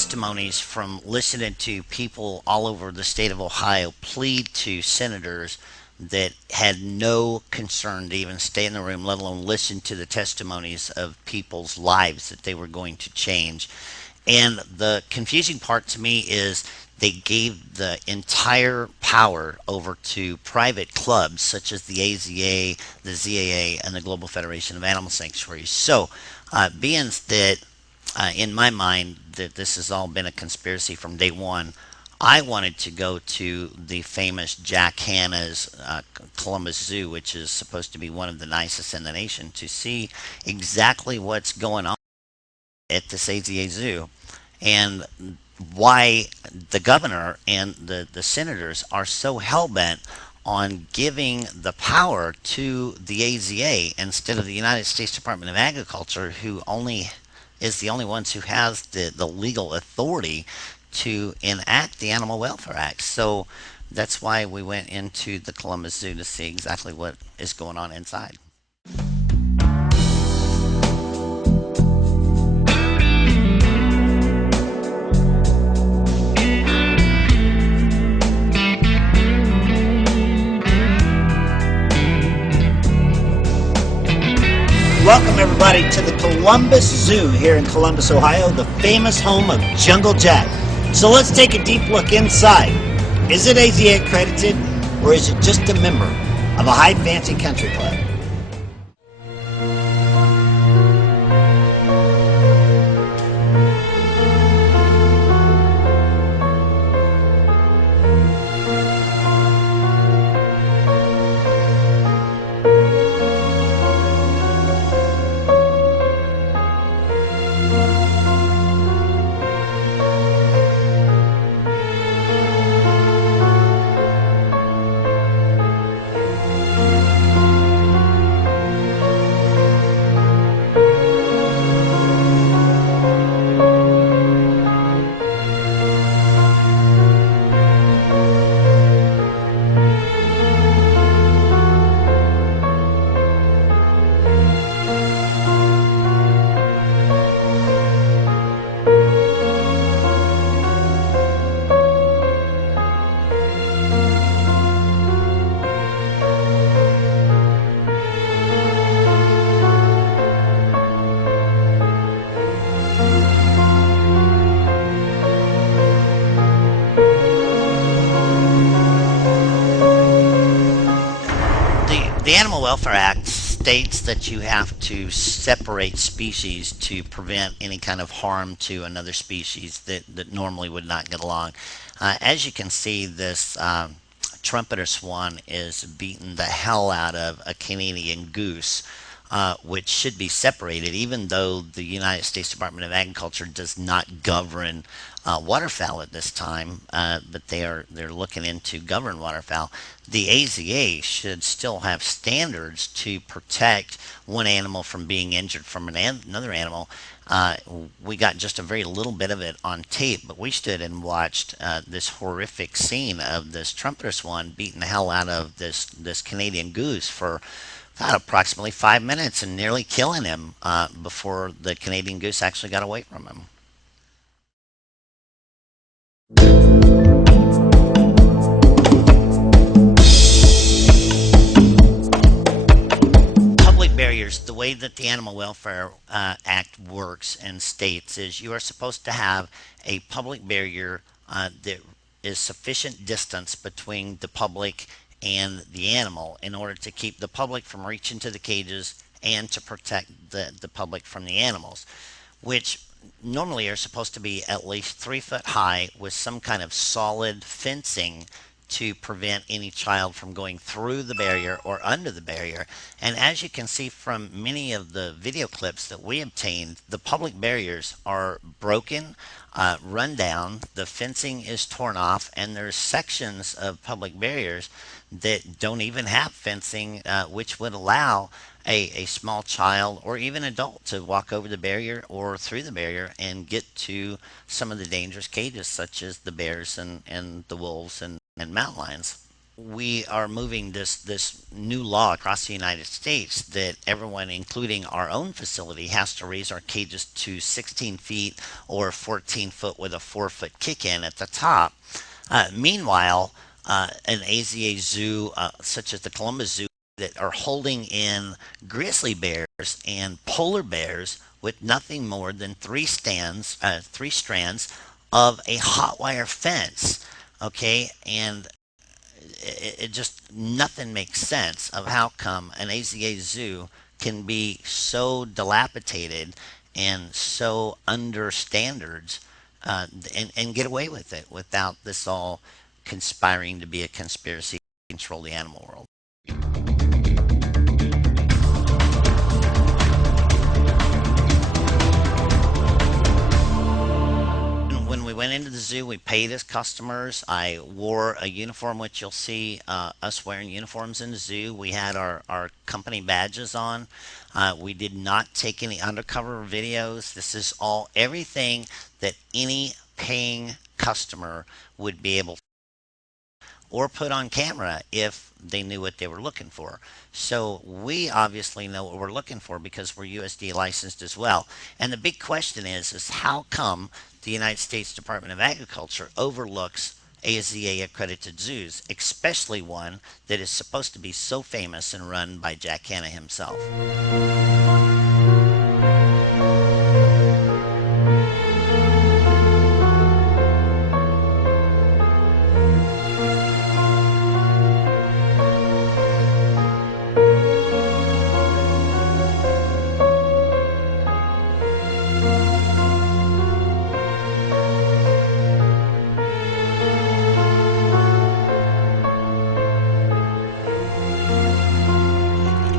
testimonies from listening to people all over the state of Ohio plead to senators that had no concern to even stay in the room, let alone listen to the testimonies of people's lives that they were going to change. And the confusing part to me is they gave the entire power over to private clubs such as the AZA, the ZAA, and the Global Federation of Animal Sanctuaries. So, being that in my mind that this has all been a conspiracy from day one, I wanted to go to the famous Jack Hanna's Columbus Zoo, which is supposed to be one of the nicest in the nation, to see exactly what's going on at this AZA Zoo and why the governor and the senators are so hell-bent on giving the power to the AZA instead of the United States Department of Agriculture, who only is the only ones who has the legal authority to enact the Animal Welfare Act. So that's why we went into the Columbus Zoo to see exactly what is going on inside. Welcome everybody to the Columbus Zoo here in Columbus, Ohio, the famous home of Jungle Jack. So let's take a deep look inside. Is it AZA accredited, or is it just a member of a high fancy country club? The Animal Welfare Act states that you have to separate species to prevent any kind of harm to another species that normally would not get along. As you can see, this trumpeter swan is beating the hell out of a Canadian goose, which should be separated, even though the United States Department of Agriculture does not govern waterfowl at this time, but they're looking into govern waterfowl. The AZA should still have standards to protect one animal from being injured from another animal. We got just a very little bit of it on tape, but we stood and watched this horrific scene of this trumpeter swan beating the hell out of this Canadian goose for about approximately 5 minutes and nearly killing him before the Canadian goose actually got away from him. Public barriers, the way that the Animal Welfare Act works and states is you are supposed to have a public barrier that is sufficient distance between the public and the animal in order to keep the public from reaching to the cages and to protect the public from the animals, which normally are supposed to be at least 3 foot high with some kind of solid fencing to prevent any child from going through the barrier or under the barrier. And as you can see from many of the video clips that we obtained, the public barriers are broken, run down, the fencing is torn off, and there's sections of public barriers that don't even have fencing, which would allow a small child or even adult to walk over the barrier or through the barrier and get to some of the dangerous cages such as the bears and the wolves and mountain lions. we are moving this new law across the United States that everyone, including our own facility, has to raise our cages to 16 feet or 14 foot with a 4 foot kick in at the top. Meanwhile, an AZA zoo, such as the Columbus Zoo, that are holding in grizzly bears and polar bears with nothing more than three strands of a hot wire fence. Okay, and it just nothing makes sense of how come an AZA zoo can be so dilapidated and so under standards, and get away with it without this all conspiring to be a conspiracy to control the animal world. When we went into the zoo, we paid as customers. I wore a uniform, which you'll see us wearing uniforms in the zoo. We had our company badges on. We did not take any undercover videos. This is all everything that any paying customer would be able or put on camera if they knew what they were looking for. So we obviously know what we're looking for because we're USDA licensed as well. And the big question is how come the United States Department of Agriculture overlooks AZA accredited zoos, especially one that is supposed to be so famous and run by Jack Hanna himself?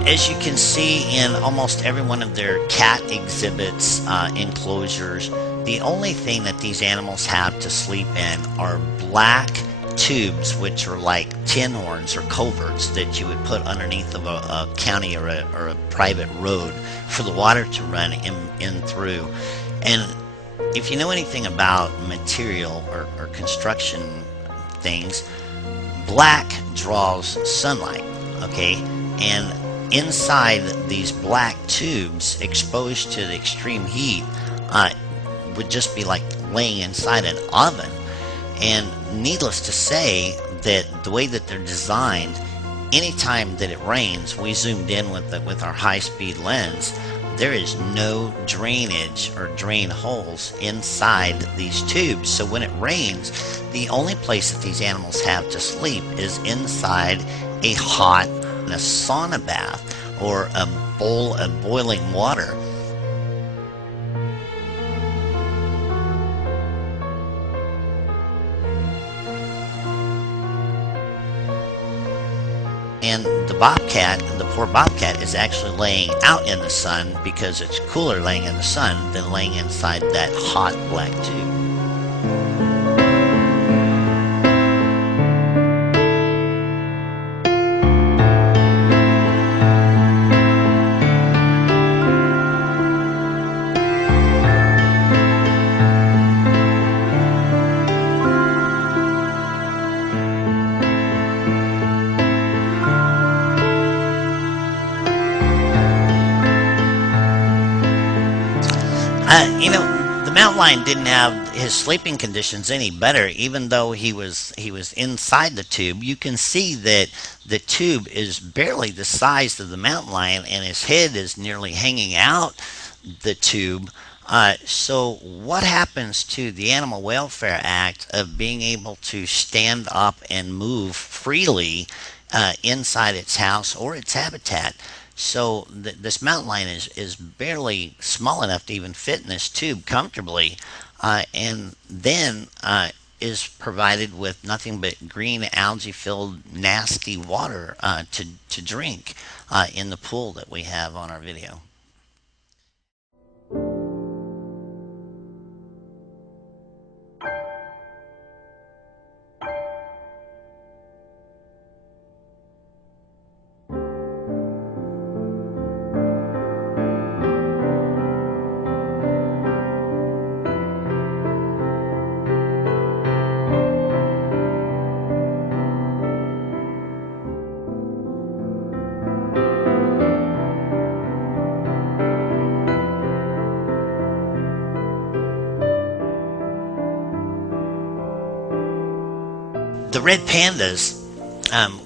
As you can see in almost every one of their cat exhibits, enclosures, the only thing that these animals have to sleep in are black tubes, which are like tin horns or culverts that you would put underneath of a county or a private road for the water to run in through. And if you know anything about material or construction things, black draws sunlight, okay? And inside these black tubes, exposed to the extreme heat, would just be like laying inside an oven. And needless to say, that the way that they're designed, anytime that it rains, we zoomed in with our high-speed lens. There is no drainage or drain holes inside these tubes. So when it rains, the only place that these animals have to sleep is inside a hot a sauna bath or a bowl of boiling water. And the poor bobcat is actually laying out in the sun because it's cooler laying in the sun than laying inside that hot black tube. The mountain lion didn't have his sleeping conditions any better, even though he was inside the tube. You can see that the tube is barely the size of the mountain lion, and his head is nearly hanging out the tube. So what happens to the Animal Welfare Act of being able to stand up and move freely inside its house or its habitat? So this mountain lion is barely small enough to even fit in this tube comfortably, and then is provided with nothing but green algae-filled nasty water to drink in the pool that we have on our video. The red pandas,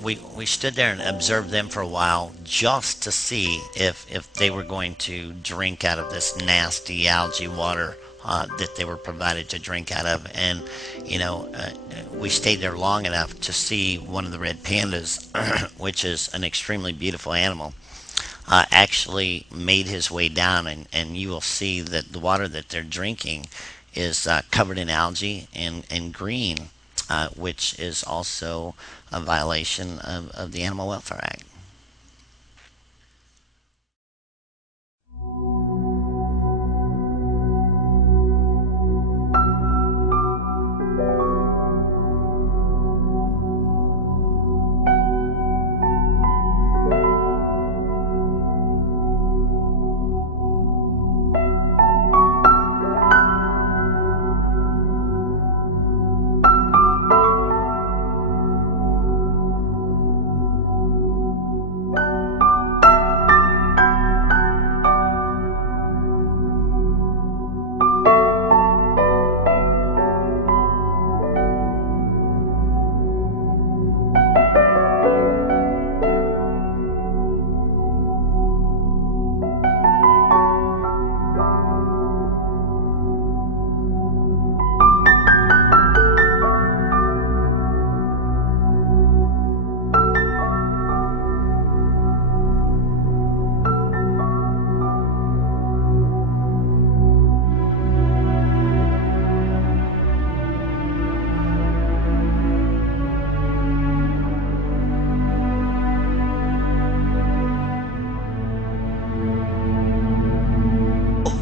we stood there and observed them for a while just to see if they were going to drink out of this nasty algae water that they were provided to drink out of. And, we stayed there long enough to see one of the red pandas, which is an extremely beautiful animal, actually made his way down. And you will see that the water that they're drinking is covered in algae and green, which is also a violation of the Animal Welfare Act.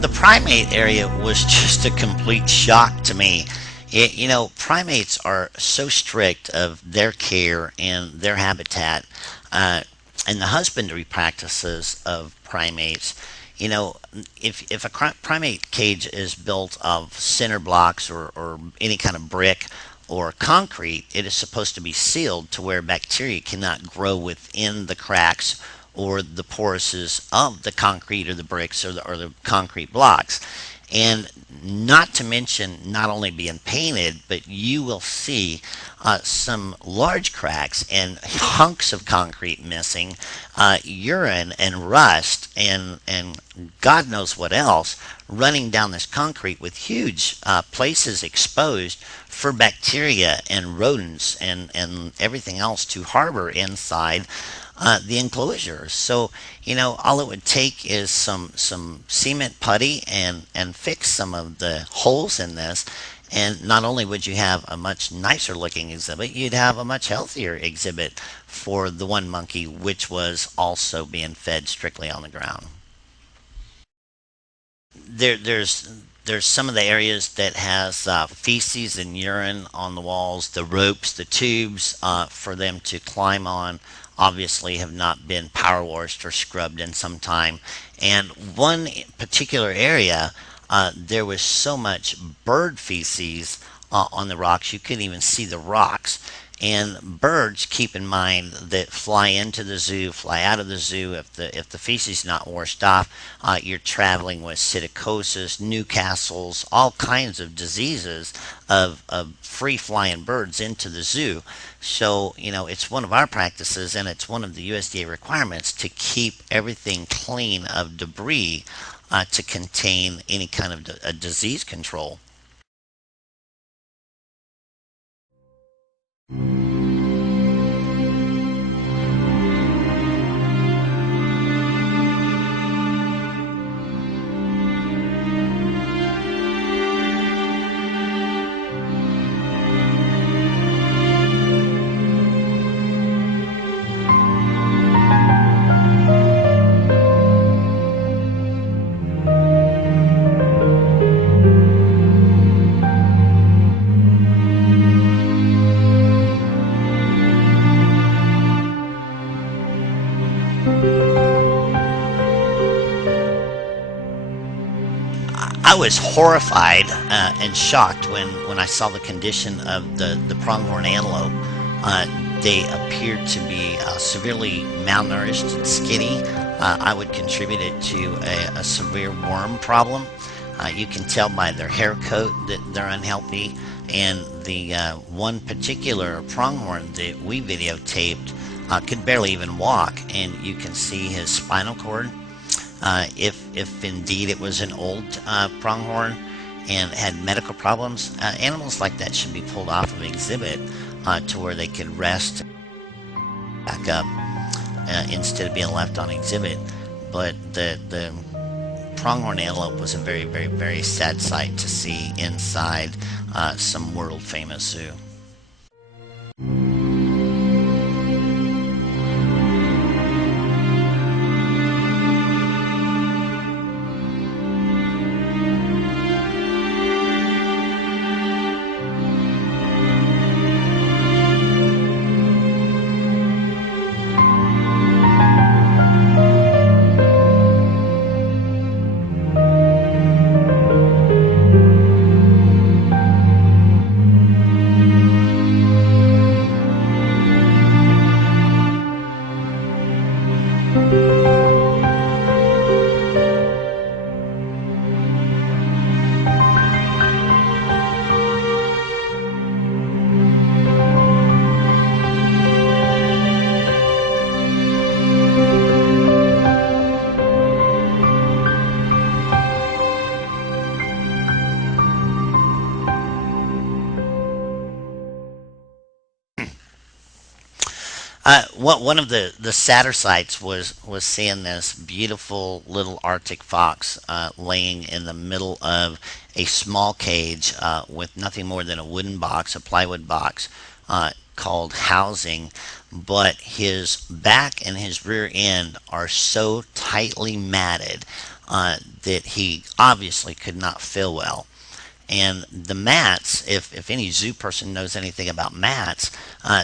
The primate area was just a complete shock to me. Primates are so strict of their care and their habitat, uh, and the husbandry practices of primates. You know, if a primate cage is built of cinder blocks or any kind of brick or concrete, it is supposed to be sealed to where bacteria cannot grow within the cracks or the porises of the concrete or the bricks or the concrete blocks. And not to mention, not only being painted, but you will see some large cracks and hunks of concrete missing, urine and rust, and God knows what else running down this concrete with huge places exposed for bacteria and rodents and everything else to harbor inside the enclosures. So, all it would take is some cement putty and fix some of the holes in this. And not only would you have a much nicer looking exhibit, you'd have a much healthier exhibit for the one monkey, which was also being fed strictly on the ground. There's some of the areas that has feces and urine on the walls, the ropes, the tubes for them to climb on. Obviously, have not been power washed or scrubbed in some time. And one particular area, there was so much bird feces on the rocks you couldn't even see the rocks. And birds, keep in mind, that fly into the zoo, fly out of the zoo. If the feces is not washed off, you're traveling with psittacosis, Newcastle's, all kinds of diseases of free flying birds into the zoo. So it's one of our practices, and it's one of the USDA requirements to keep everything clean of debris to contain any kind of a disease control. I was horrified and shocked when I saw the condition of the pronghorn antelope. They appeared to be severely malnourished and skinny. I would contribute it to a severe worm problem. You can tell by their hair coat that they're unhealthy. And the one particular pronghorn that we videotaped could barely even walk, and you can see his spinal cord. If indeed it was an old pronghorn and had medical problems, animals like that should be pulled off of exhibit to where they could rest back up instead of being left on exhibit. But the pronghorn antelope was a very, very, very sad sight to see inside some world famous zoo. One of the sadder sights was seeing this beautiful little Arctic fox laying in the middle of a small cage with nothing more than a wooden box, a plywood box called housing, but his back and his rear end are so tightly matted that he obviously could not feel well. And the mats, if any zoo person knows anything about mats,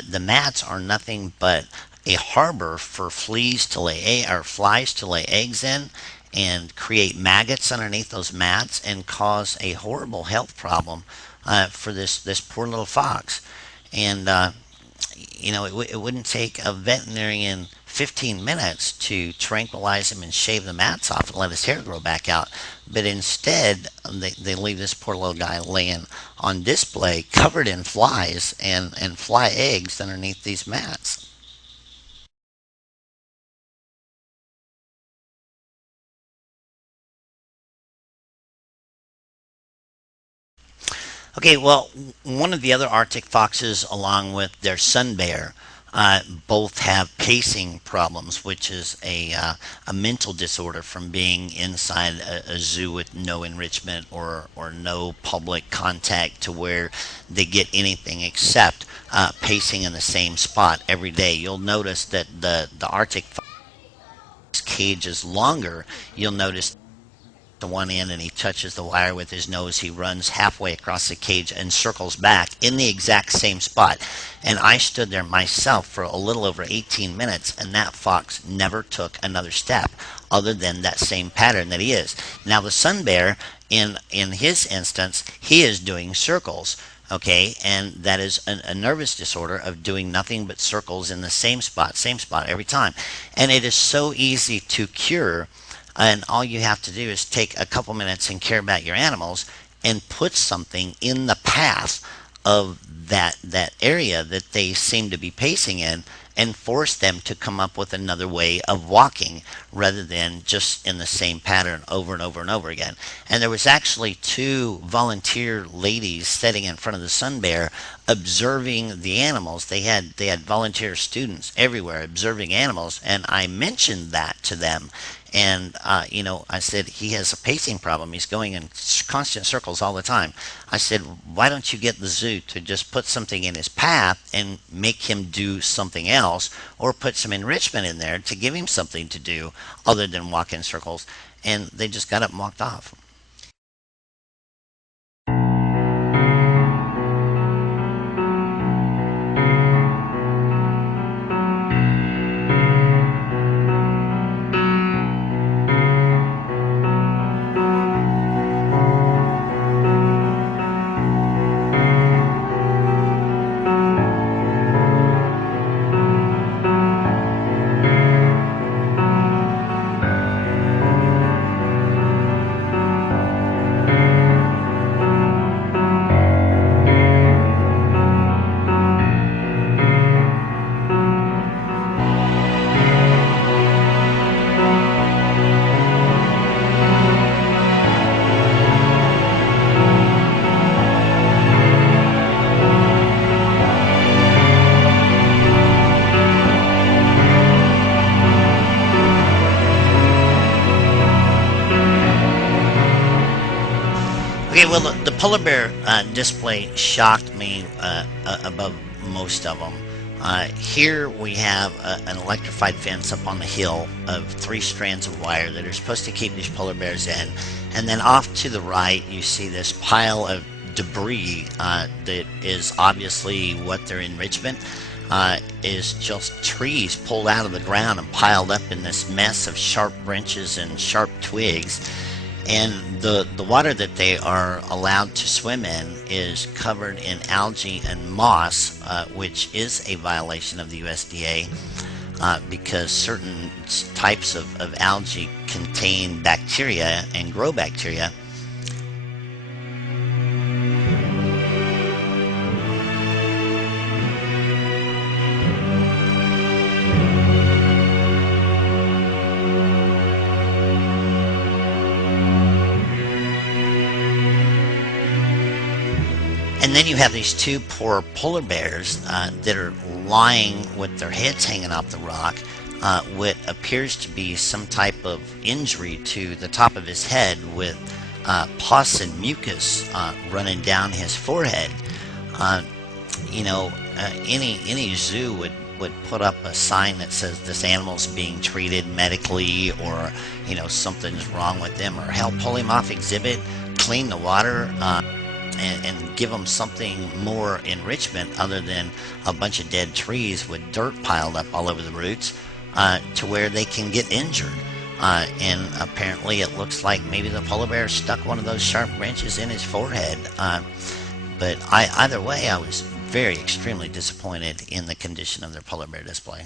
the mats are nothing but a harbor for fleas to lay or flies to lay eggs in and create maggots underneath those mats and cause a horrible health problem for this poor little fox. And it wouldn't take a veterinarian 15 minutes to tranquilize him and shave the mats off and let his hair grow back out. But instead, they leave this poor little guy laying on display covered in flies and fly eggs underneath these mats. Okay, well, one of the other Arctic foxes, along with their sun bear, both have pacing problems, which is a mental disorder from being inside a zoo with no enrichment or no public contact to where they get anything except pacing in the same spot every day. You'll notice that the Arctic fox cage is longer. You'll notice to one end and he touches the wire with his nose. He runs halfway across the cage and circles back in the exact same spot. And I stood there myself for a little over 18 minutes, and that fox never took another step other than that same pattern that he is. Now, the sun bear, in his instance, he is doing circles. Okay, and that is a nervous disorder of doing nothing but circles in the same spot every time. And it is so easy to cure, and all you have to do is take a couple minutes and care about your animals and put something in the path of that area that they seem to be pacing in and force them to come up with another way of walking rather than just in the same pattern over and over and over again. And there was actually two volunteer ladies sitting in front of the sun bear observing the animals. They had volunteer students everywhere observing animals, and I mentioned that to them. And I said, he has a pacing problem. He's going in constant circles all the time. I said, why don't you get the zoo to just put something in his path and make him do something else, or put some enrichment in there to give him something to do other than walk in circles? And they just got up and walked off. Okay, well, the polar bear display shocked me above most of them. Here we have an electrified fence up on the hill of 3 strands of wire that are supposed to keep these polar bears in. And then off to the right, you see this pile of debris that is obviously what their enrichment is just trees pulled out of the ground and piled up in this mess of sharp branches and sharp twigs. And the water that they are allowed to swim in is covered in algae and moss, which is a violation of the USDA because certain types of algae contain bacteria and grow bacteria. And then you have these 2 poor polar bears that are lying with their heads hanging off the rock, what appears to be some type of injury to the top of his head with pus and mucus running down his forehead. Any zoo would put up a sign that says this animal's being treated medically, or something's wrong with them, or help pull him off exhibit, clean the water. And give them something more enrichment other than a bunch of dead trees with dirt piled up all over the roots to where they can get injured. And apparently it looks like maybe the polar bear stuck one of those sharp branches in his forehead. But either way, I was very extremely disappointed in the condition of their polar bear display.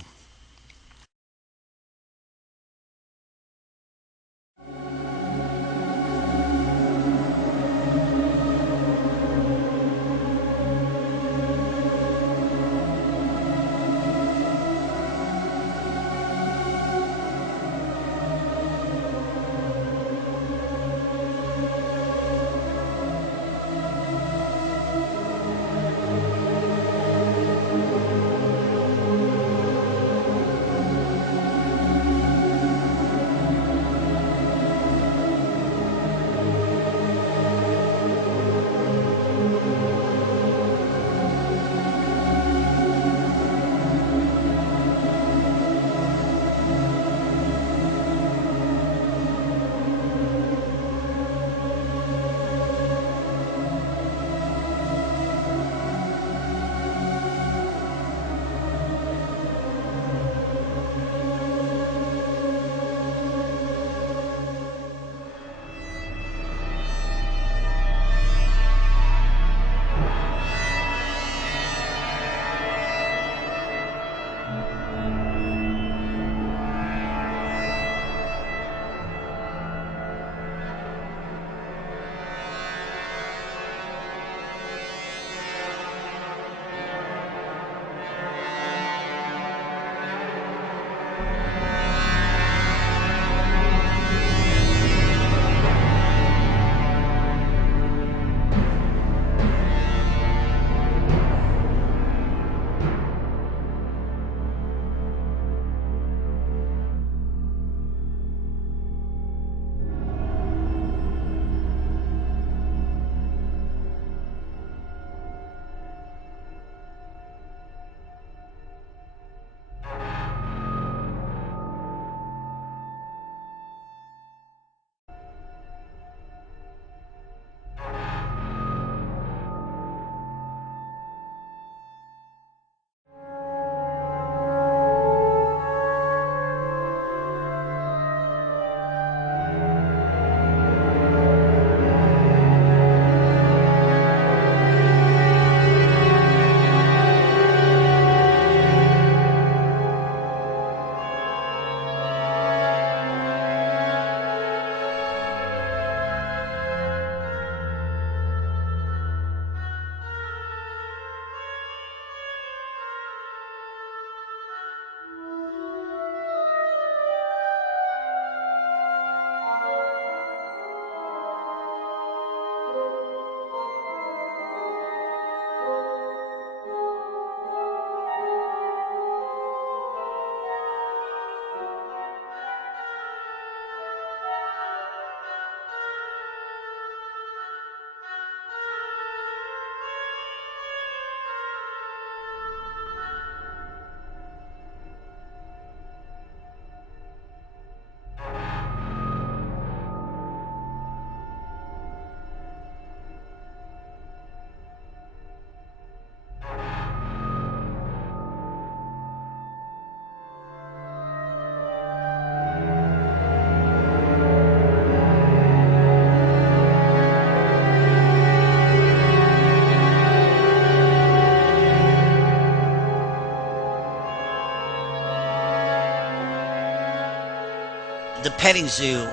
The petting zoo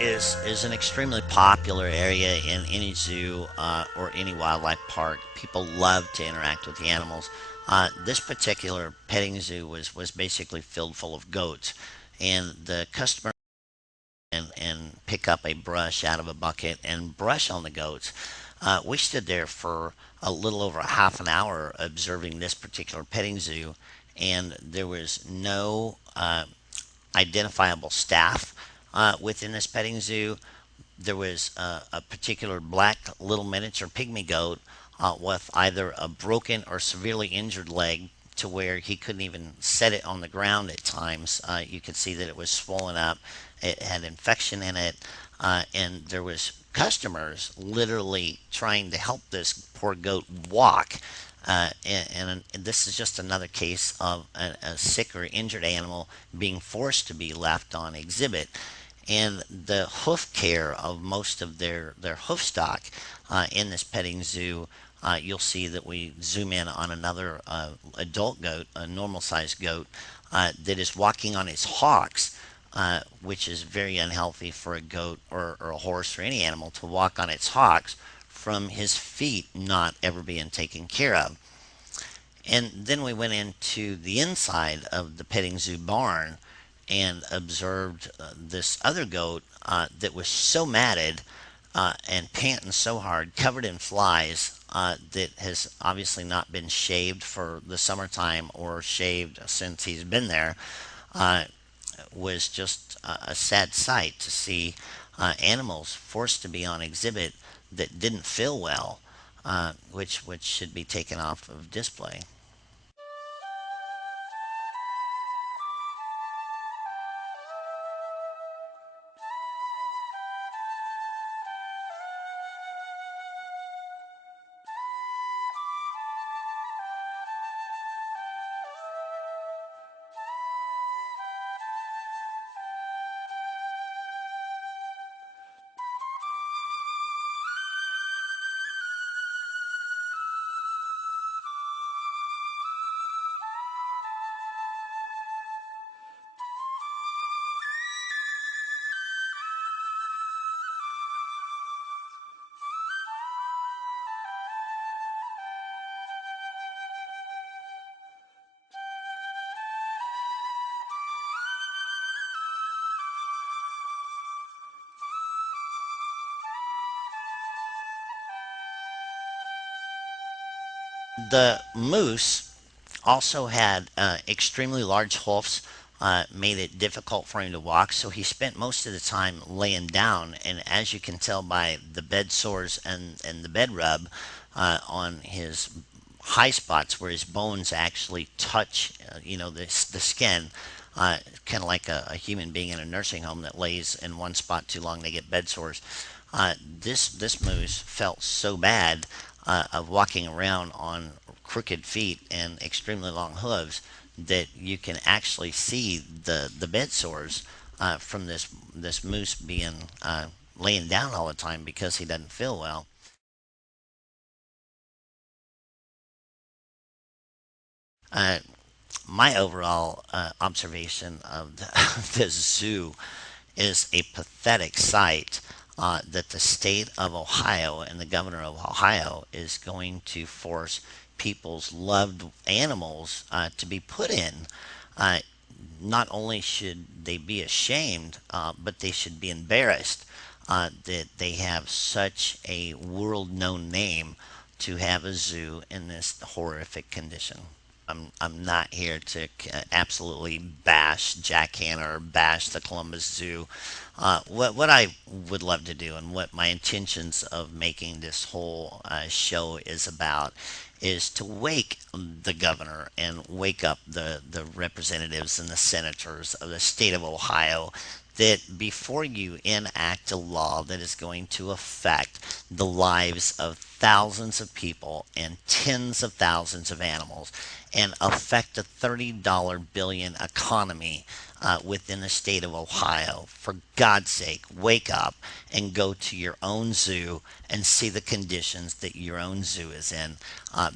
is an extremely popular area in any zoo or any wildlife park. People love to interact with the animals. This particular petting zoo was basically filled full of goats, and the customer and pick up a brush out of a bucket and brush on the goats. We stood there for a little over half an hour observing this particular petting zoo, and there was no identifiable staff within this petting zoo. There was a particular black little miniature pygmy goat with either a broken or severely injured leg to where he couldn't even set it on the ground at times. You could see that it was swollen up. It had infection in it, and there was customers literally trying to help this poor goat walk. And this is just another case of a sick or injured animal being forced to be left on exhibit. And the hoof care of most of their hoof stock in this petting zoo, you'll see that we zoom in on another adult goat, a normal sized goat, that is walking on its hocks, which is very unhealthy for a goat or a horse or any animal to walk on its hocks from his feet not ever being taken care of. And then we went into the inside of the petting zoo barn and observed this other goat that was so matted and panting so hard, covered in flies, that has obviously not been shaved for the summertime or shaved since he's been there. Uh, was just a sad sight to see animals forced to be on exhibit that didn't feel well, which should be taken off of display. The moose also had extremely large hoofs, made it difficult for him to walk, so he spent most of the time laying down. And as you can tell by the bed sores and the bed rub on his high spots where his bones actually touch, the skin, kind of like a human being in a nursing home that lays in one spot too long, they get bed sores. This moose felt so bad of walking around on crooked feet and extremely long hooves that you can actually see the bed sores from this moose being laying down all the time because he doesn't feel well. Uh, my overall observation of the zoo is a pathetic sight that the state of Ohio and the governor of Ohio is going to force people's loved animals to be put in. Uh, Not only should they be ashamed, but they should be embarrassed that they have such a world known name to have a zoo in this horrific condition. I'm not here to absolutely bash Jack Hanna or bash the Columbus Zoo. What I would love to do and what my intentions of making this whole show is about is to wake the governor and wake up the representatives and the senators of the state of Ohio that before you enact a law that is going to affect the lives of thousands of people and tens of thousands of animals and affect a $30 billion economy, within the state of Ohio. For God's sake, wake up and go to your own zoo and see the conditions that your own zoo is in.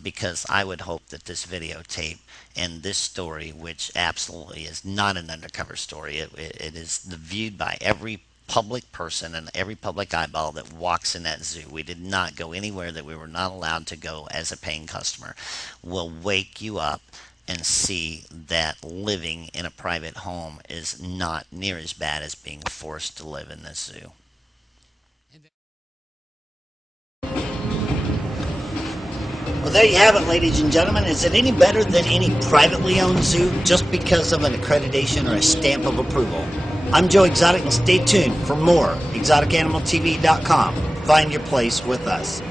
Because I would hope that this videotape and this story, which absolutely is not an undercover story, it is viewed by every public person and every public eyeball that walks in that zoo. We did not go anywhere that we were not allowed to go as a paying customer. Will wake you up and see that living in a private home is not near as bad as being forced to live in this zoo. Well, there you have it, ladies and gentlemen. Is it any better than any privately owned zoo just because of an accreditation or a stamp of approval? I'm Joe Exotic, and stay tuned for more ExoticAnimalTV.com. Find your place with us.